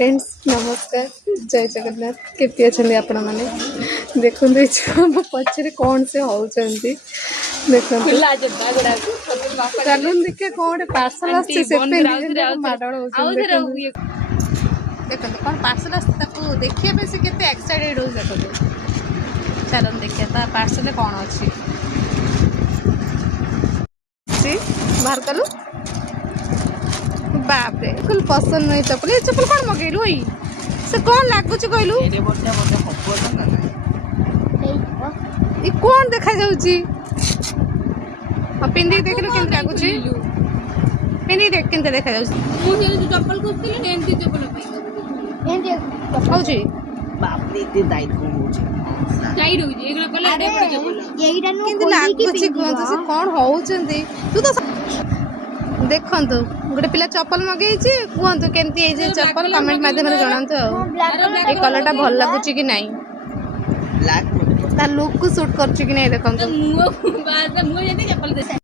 friends नमस्कार जय जगन्नाथ केमती अच्छा आपण मैंने देखो मो पचरे कौन से होती देखो चलून देखिए कौन पार्सल देखो कौन पार्सल देखिए से केते एक्साइटेड हो देखो चलन देखिए पार्सल कौन अच्छी बाहर कलु बाप रे बिल्कुल पसंद नहीं चप्पल ये चप्पल कौन मगेलु से कौन लगुच कहलु ये कौन देखा जाउची पिंदी देखलु केंत लागुची पिंदी देख केंत देखा जाउची मु जे चप्पल कोस्तिले एंती चप्पल एंती होउची बाप रे ते दाइट को होउची टाइट होउची एगला कला एडे पड़ चप्पल एईटा नु केंत लागुची कोन से कौन होउचंदी तू तो देखंतु गोटे पिला चप्पल मगेइची कहंतु केंती ए जे चप्पल कमेंट माध्यम रे जणांतु ए कलर टा भल लागुची कि नाही ब्लैक ता लुक को सूट करची कि नाही देखंतु मु बाद मु जदी चप्पल